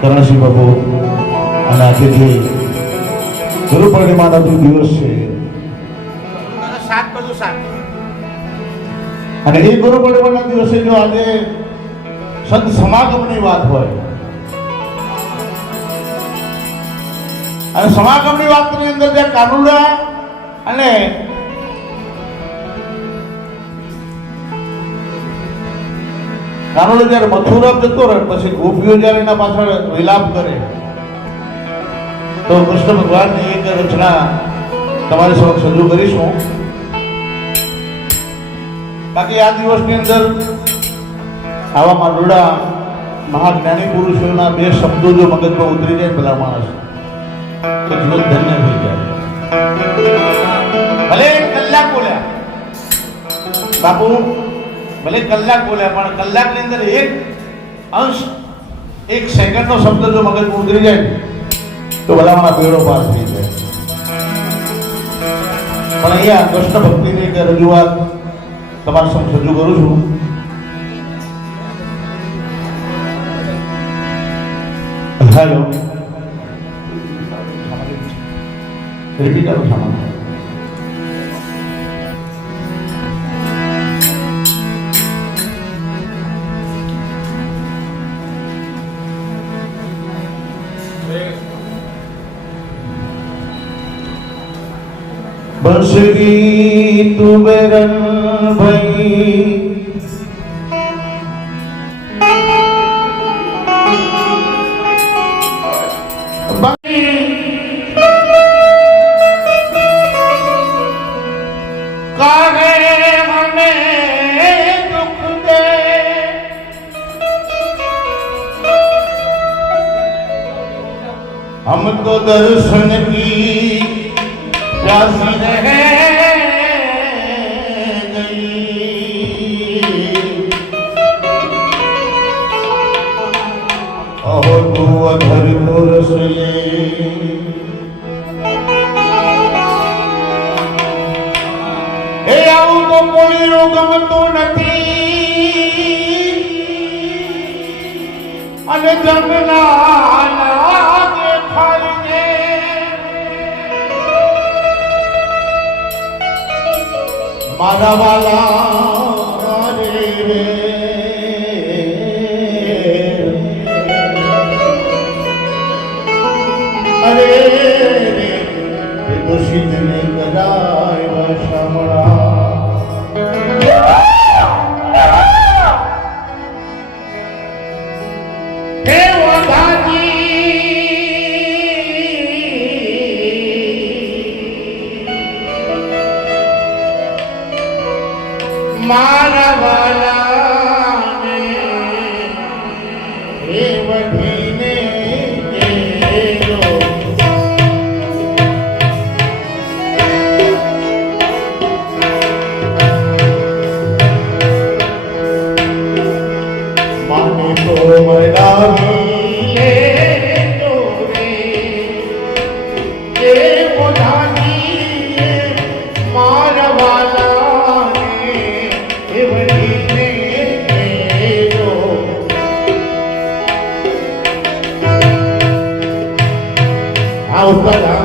કરણસિંહ બાબુ અને આજે જે ગુરુ પૂર્ણિમાનો જે દિવસ છે અને એ ગુરુ પૂર્ણિમાના દિવસે જો આજે સંત સમાગમની વાત હોય અને સમાગમની વાતની અંદર જે કાનુડા અને કાનુડો જયારે મથુરા જતો રહે પછી ગોપીઓ જયારે એના પાછળ વિલાપ કરે તો કૃષ્ણ ભગવાનની એક રચના તમારી સમક્ષ રજૂ કરીશું. બાકી આ દિવસની અંદર આવા મારુડા મહાજ્ઞાની પુરુષોના બે શબ્દો જો મગજમાં ઉતરી જાય પેલા માણસ તો જીવન ધન્ય થઈ જાય. ભલે કલાક બોલ્યા બાપુ, ભલે કલાક બોલ્યા પણ કલાકની અંદર એક અંશ એક સેકન્ડનો શબ્દ જો મગજમાં ઉતરી જાય તો ભલામાં બેડો પાર થઈ જાય. પણ અહીંયા કૃષ્ણ ભક્તિની એક રજૂઆત તમારી સમક્ષ રજૂ કરું છું. હેલો, રેડી કરો સામાન. बंसुरी तू बेरन भई काहे हमें दुख दे हम तो दर्शन की प्यास रह गई. अहो तू अधर तो रस ले हे आવું તો કોળીનું ગમતું નથી અને જમના લાગે ખાઈને મારા વાલા રે રે અરે રે તો શીતને કદાય વશામણા હે મારા વાલાને હે વઢીને કેરો માને તો મરાવી લે તો રે એ ઓઢાની મારા વાલા ઉપર